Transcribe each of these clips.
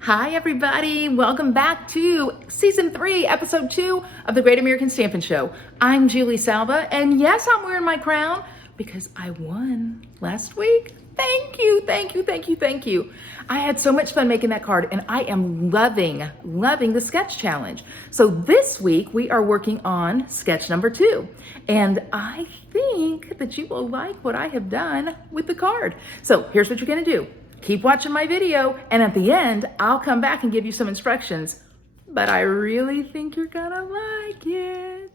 Hi, everybody. Welcome back to Season 3, Episode 2 of the Great American Stampin' Show. I'm Julie Salva, and yes, I'm wearing my crown because I won last week. Thank you, thank you, thank you, thank you. I had so much fun making that card, and I am loving the sketch challenge. So this week, we are working on sketch number 2, and I think that you will like what I have done with the card. So here's what you're gonna do. Keep watching my video, and at the end, I'll come back and give you some instructions, but I really think you're gonna like it.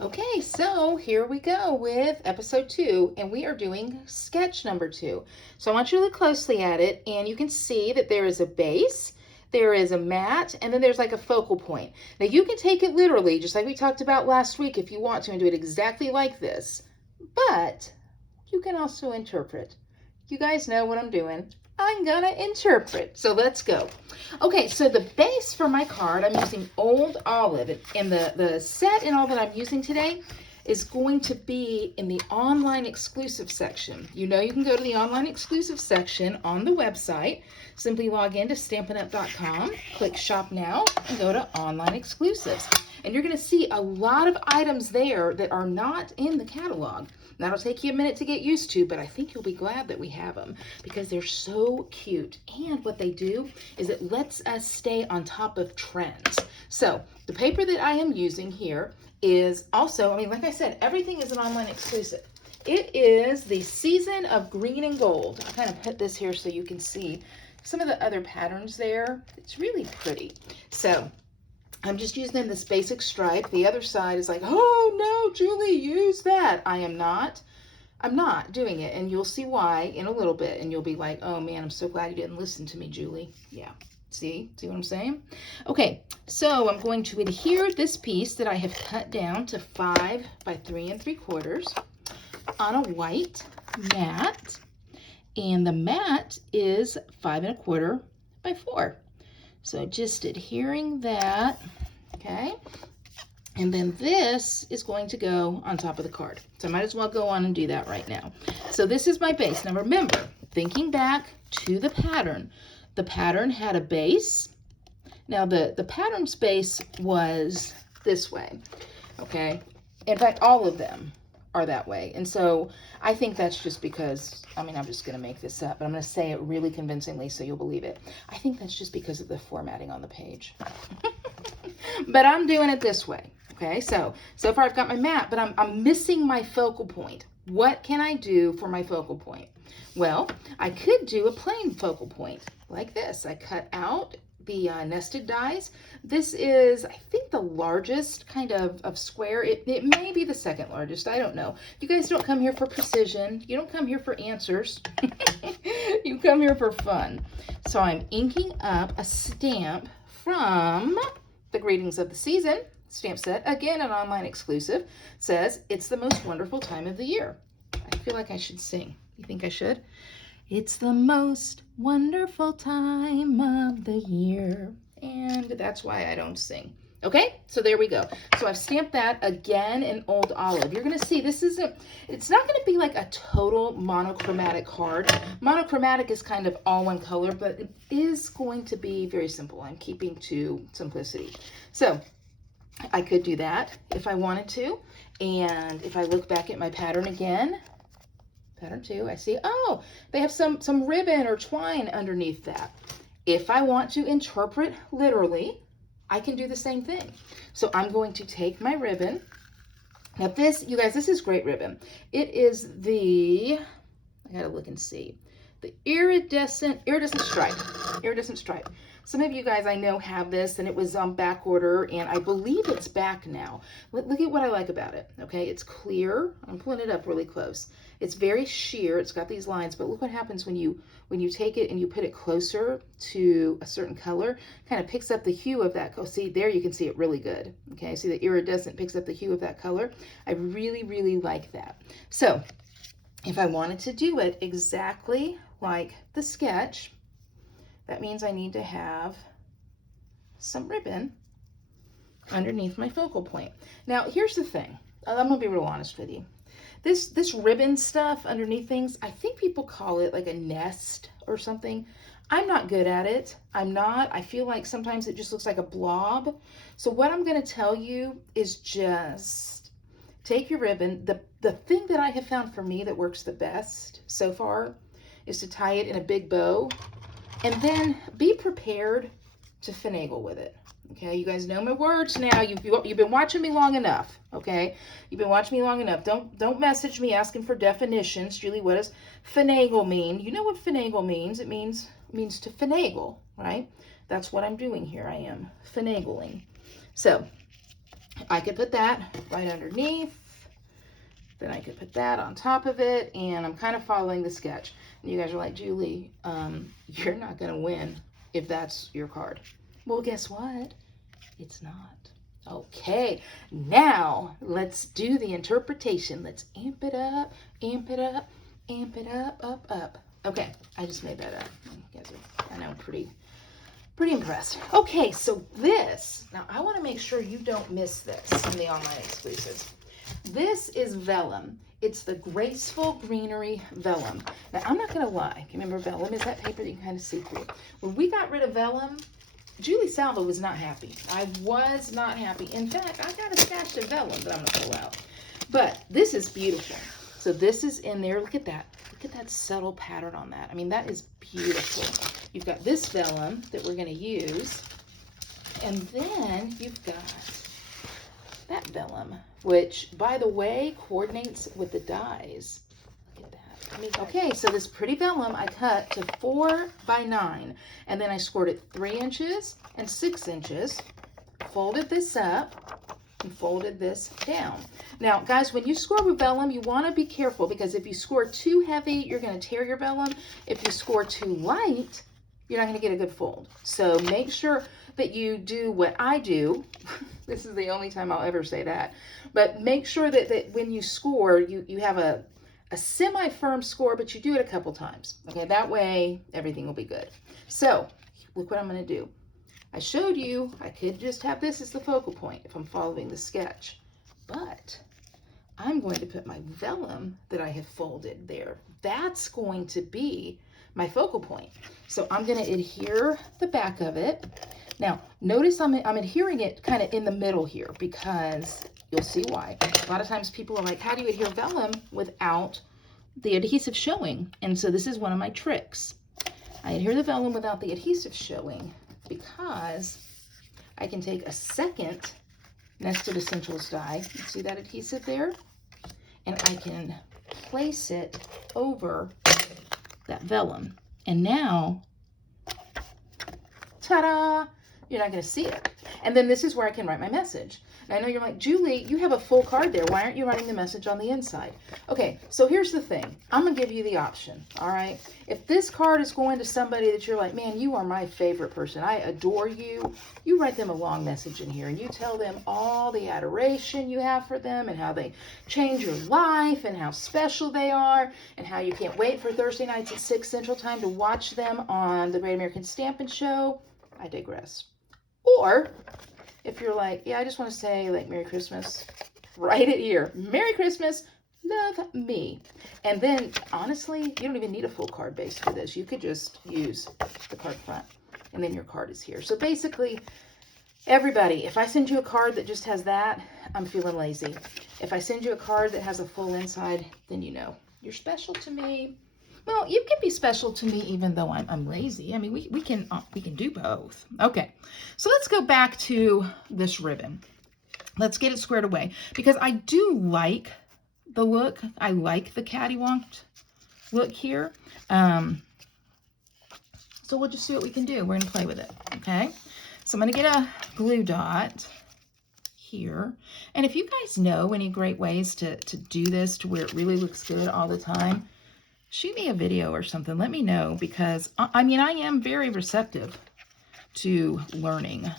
Okay, so here we go with episode 2, and we are doing sketch number 2. So I want you to look closely at it, and you can see that there is a base, there is a mat, and then there's like a focal point. Now you can take it literally, just like we talked about last week if you want to, and do it exactly like this, but you can also interpret. You guys know what I'm doing. I'm gonna interpret. So let's go. Okay, so the base for my card, I'm using Old Olive, and the set and all that I'm using today is going to be in the online exclusive section. You know you can go to the online exclusive section on the website. Simply log in to stampinup.com, click shop now, and go to online exclusives. And you're gonna see a lot of items there that are not in the catalog. That'll take you a minute to get used to, but I think you'll be glad that we have them because they're so cute. And what they do is it lets us stay on top of trends. So the paper that I am using here is also, like I said, everything is an online exclusive. It is the Season of Green and Gold. I kind of put this here so you can see some of the other patterns there. It's really pretty. So I'm just using this basic stripe. The other side is like, oh no, Julie, use that. I'm not doing it, and you'll see why in a little bit, and you'll be like, oh man, I'm so glad you didn't listen to me, Julie. Yeah, see what I'm saying? Okay, so I'm going to adhere this piece that I have cut down to 5 by 3 3/4 on a white mat, and the mat is 5 1/4 by 4. So just adhering that, okay? And then this is going to go on top of the card. So I might as well go on and do that right now. So this is my base. Now remember, thinking back to the pattern had a base. Now the pattern's base was this way, okay? In fact, all of them are that way. And so I think that's just because, I'm just going to make this up, but I'm going to say it really convincingly so you'll believe it. I think that's just because of the formatting on the page. But I'm doing it this way. Okay, so far I've got my mat, but I'm missing my focal point. What can I do for my focal point? Well, I could do a plain focal point like this. I cut out the nested dies. This is, I think, the largest kind of square. It may be the second largest. I don't know. You guys don't come here for precision. You don't come here for answers. You come here for fun. So I'm inking up a stamp from the Greetings of the Season stamp set. Again, an online exclusive. It says, it's the most wonderful time of the year. I feel like I should sing. You think I should? It's the most wonderful time of the year. And that's why I don't sing. Okay, so there we go. So I've stamped that again in Old Olive. You're going to see this isn't, it's not going to be like a total monochromatic card. Monochromatic is kind of all one color, but it is going to be very simple. I'm keeping to simplicity. So I could do that if I wanted to. And if I look back at my pattern again, pattern 2, I see, oh, they have some ribbon or twine underneath that. If I want to interpret literally, I can do the same thing. So I'm going to take my ribbon. Now this, you guys, this is great ribbon. It is the, I gotta look and see, the iridescent stripe. Some of you guys I know have this, and it was on back order, and I believe it's back now. Look at what I like about it, okay? It's clear. I'm pulling it up really close. It's very sheer. It's got these lines, but look what happens when you take it and you put it closer to a certain color, kind of picks up the hue of that. Oh, see, there you can see it really good, okay? See, the iridescent picks up the hue of that color. I really, really like that. So if I wanted to do it exactly like the sketch, that means I need to have some ribbon underneath my focal point. Now, here's the thing. I'm going to be real honest with you. This ribbon stuff underneath things, I think people call it like a nest or something. I'm not good at it. I'm not. I feel like sometimes it just looks like a blob. So what I'm going to tell you is just take your ribbon. The thing that I have found for me that works the best so far is to tie it in a big bow, and then be prepared to finagle with it. Okay, you guys know my words now. You've been watching me long enough. Okay, you've been watching me long enough. Don't message me asking for definitions. Julie, what does finagle mean? You know what finagle means. It means to finagle, right? That's what I'm doing here. I am finagling. So I could put that right underneath. Then I could put that on top of it, and I'm kind of following the sketch. And you guys are like, Julie, you're not going to win if that's your card. Well, guess what? It's not. Okay, now let's do the interpretation. Let's amp it up, amp it up, amp it up, up. Okay, I just made that up. You guys are, I know, pretty impressed. Okay, so this, now I want to make sure you don't miss this in the online exclusives. This is vellum. It's the Graceful Greenery vellum. Now, I'm not going to lie. Remember, vellum is that paper that you can kind of see through. When we got rid of vellum, Julie Salva was not happy. I was not happy. In fact, I got a stash of vellum that I'm going to pull out. But this is beautiful. So this is in there. Look at that. Look at that subtle pattern on that. I mean, that is beautiful. You've got this vellum that we're going to use. And then you've got that vellum, which, by the way, coordinates with the dies. Look at that. Okay, so this pretty vellum I cut to 4 by 9, and then I scored it 3 inches and 6 inches, folded this up, and folded this down. Now, guys, when you score with vellum, you want to be careful, because if you score too heavy, you're going to tear your vellum. If you score too light, you're not going to get a good fold. So make sure that you do what I do. This is the only time I'll ever say that. But make sure that when you score, you have a semi-firm score, but you do it a couple times. Okay, that way everything will be good. So look what I'm going to do. I showed you I could just have this as the focal point if I'm following the sketch. But I'm going to put my vellum that I have folded there. That's going to be my focal point. So I'm going to adhere the back of it. Now, notice I'm adhering it kind of in the middle here, because you'll see why. A lot of times people are like, how do you adhere vellum without the adhesive showing? And so this is one of my tricks. I adhere the vellum without the adhesive showing because I can take a second Nested Essentials die. You see that adhesive there? And I can place it over that vellum. And now, ta-da! You're not going to see it. And then this is where I can write my message. And I know you're like, Julie, you have a full card there. Why aren't you writing the message on the inside? Okay, so here's the thing. I'm going to give you the option, all right? If this card is going to somebody that you're like, man, you are my favorite person, I adore you, you write them a long message in here, and you tell them all the adoration you have for them, and how they change your life, and how special they are, and how you can't wait for Thursday nights at 6 Central Time to watch them on the Great American Stampin' Show. I digress. Or if you're like, yeah, I just want to say, like, Merry Christmas, write it here. Merry Christmas, love me. And then, honestly, you don't even need a full card base for this. You could just use the card front, and then your card is here. So basically, everybody, if I send you a card that just has that, I'm feeling lazy. If I send you a card that has a full inside, then you know you're special to me. Well, you can be special to me even though I'm lazy. I mean, we can do both. Okay, so let's go back to this ribbon. Let's get it squared away, because I do like the look. I like the cattywanked look here. So we'll just see what we can do. We're going to play with it, okay? So I'm going to get a glue dot here. And if you guys know any great ways to do this to where it really looks good all the time, shoot me a video or something. Let me know, because I mean, I am very receptive to learning.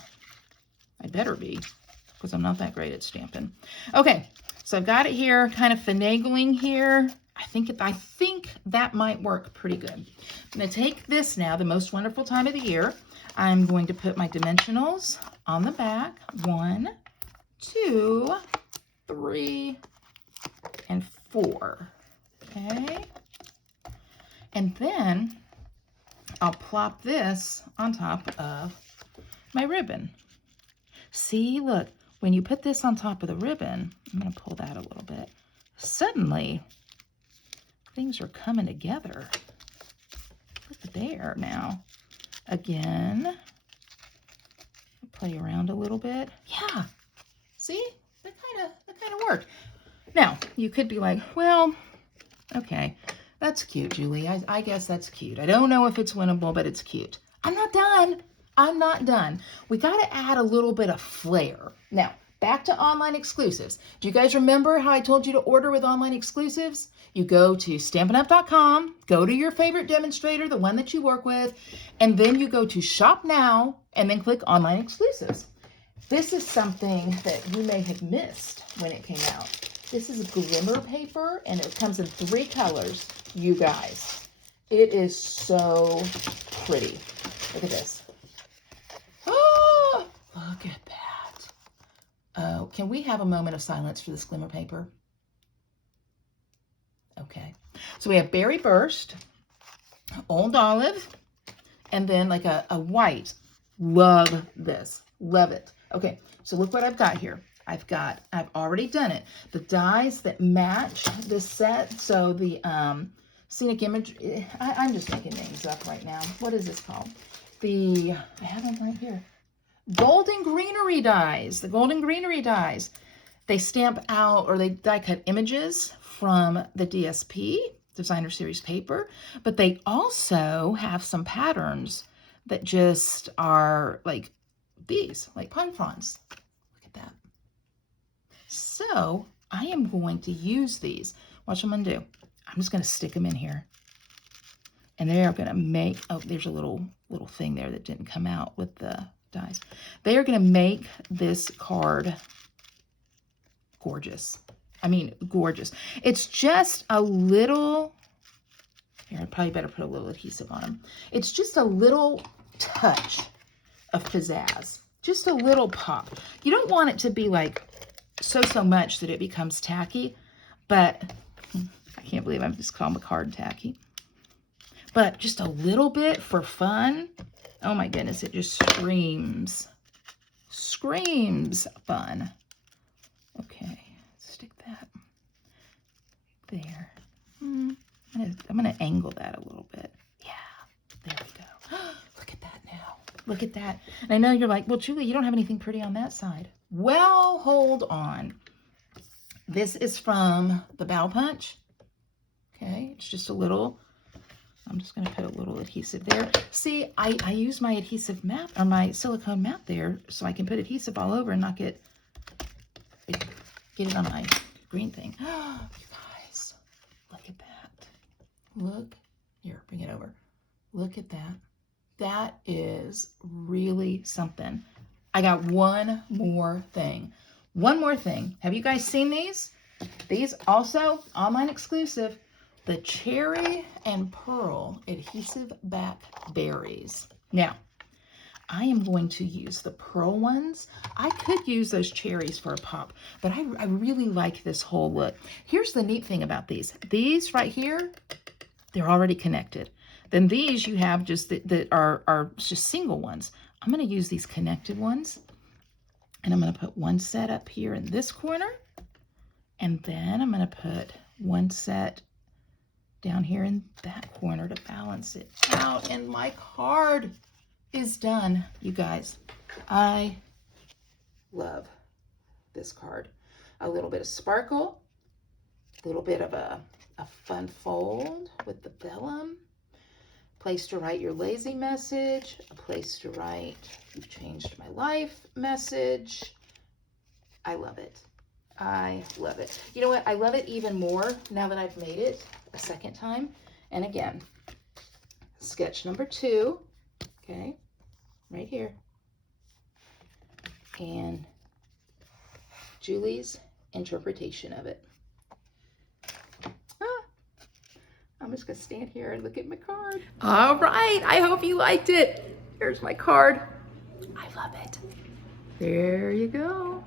I better be, because I'm not that great at stamping. Okay, so I've got it here, kind of finagling here. I think that might work pretty good. I'm going to take this now, the most wonderful time of the year. I'm going to put my dimensionals on the back. 1, 2, 3, and 4. Okay. And then I'll plop this on top of my ribbon. See, look, when you put this on top of the ribbon, I'm going to pull that a little bit. Suddenly, things are coming together. Look there now. Again, play around a little bit. Yeah, see, that kind of worked. Now, you could be like, well, okay, that's cute, Julie. I guess that's cute. I don't know if it's winnable, but it's cute. I'm not done. I'm not done. We got to add a little bit of flair. Now, back to online exclusives. Do you guys remember how I told you to order with online exclusives? You go to StampinUp.com, go to your favorite demonstrator, the one that you work with, and then you go to Shop Now, and then click Online Exclusives. This is something that you may have missed when it came out. This is glimmer paper, and it comes in 3 colors, you guys. It is so pretty. Look at this. Oh, look at that. Oh, can we have a moment of silence for this glimmer paper? Okay. So we have Berry Burst, Old Olive, and then like a white. Love this. Love it. Okay, so look what I've got here. I've already done it. The dies that match this set. So the scenic image, I'm just making names up right now. What is this called? I have them right here. Golden Greenery dies. The Golden Greenery dies. They stamp out, or they die cut images from the DSP, Designer Series paper, but they also have some patterns that just are like these, like pine fronds. Look at that. So I am going to use these. Watch what I'm gonna do. I'm just gonna stick them in here. And they are gonna make, oh, there's a little thing there that didn't come out with the dies. They are gonna make this card gorgeous. I mean, gorgeous. It's just a little, here, I probably better put a little adhesive on them. It's just a little touch of pizzazz. Just a little pop. You don't want it to be like so much that it becomes tacky, but I can't believe I'm just calling the card tacky. But just a little bit for fun. Oh my goodness, it just screams fun. Okay, stick that there. I'm gonna angle that a little bit. Yeah, there we go. Look at that now. Look at that. And I know you're like, well, Julie, you don't have anything pretty on that side. Well, hold on. This is from the Bow Punch. Okay, it's just a little, I'm just gonna put a little adhesive there. See, I use my adhesive mat, or my silicone mat there, so I can put adhesive all over and not get it on my green thing. You guys, look at that. Look, here, bring it over. Look at that. That is really something. I got one more thing. One more thing. Have you guys seen these? These also online exclusive. The Cherry and Pearl Adhesive Back Berries. Now, I am going to use the pearl ones. I could use those cherries for a pop, but I really like this whole look. Here's the neat thing about these. These right here, they're already connected. Then these you have just that are just single ones. I'm going to use these connected ones, and I'm going to put one set up here in this corner, and then I'm going to put one set down here in that corner to balance it out, and my card is done, you guys. I love this card. A little bit of sparkle, a little bit of a fun fold with the vellum, place to write your lazy message, a place to write you've changed my life message. I love it. I love it. You know what? I love it even more now that I've made it a second time. And again, sketch number 2, okay, right here. And Julie's interpretation of it. I'm just gonna stand here and look at my card. All right, I hope you liked it. Here's my card. I love it. There you go.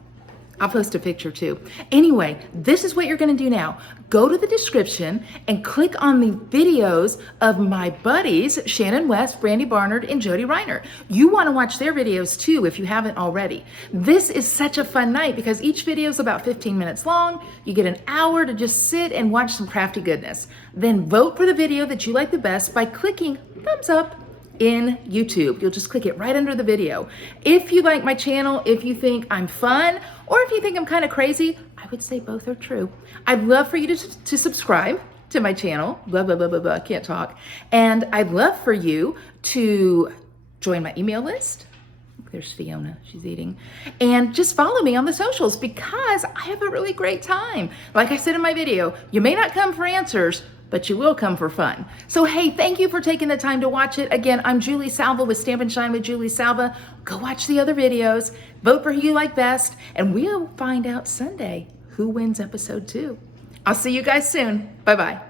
I'll post a picture too. Anyway, this is what you're gonna do now. Go to the description and click on the videos of my buddies, Shannon West, Brandy Barnard, and Jody Reiner. You wanna watch their videos too if you haven't already. This is such a fun night because each video is about 15 minutes long. You get an hour to just sit and watch some crafty goodness. Then vote for the video that you like the best by clicking thumbs up in YouTube. You'll just click it right under the video. If you like my channel, if you think I'm fun, or if you think I'm kind of crazy, I would say both are true. I'd love for you to subscribe to my channel. Blah, blah, blah, blah, blah, can't talk. And I'd love for you to join my email list. There's Fiona, she's eating. And just follow me on the socials because I have a really great time. Like I said in my video, you may not come for answers, but you will come for fun. So hey, thank you for taking the time to watch it. Again, I'm Julie Salva with Stampin' Shine with Julie Salva. Go watch the other videos, vote for who you like best, and we'll find out Sunday who wins episode 2. I'll see you guys soon. Bye-bye.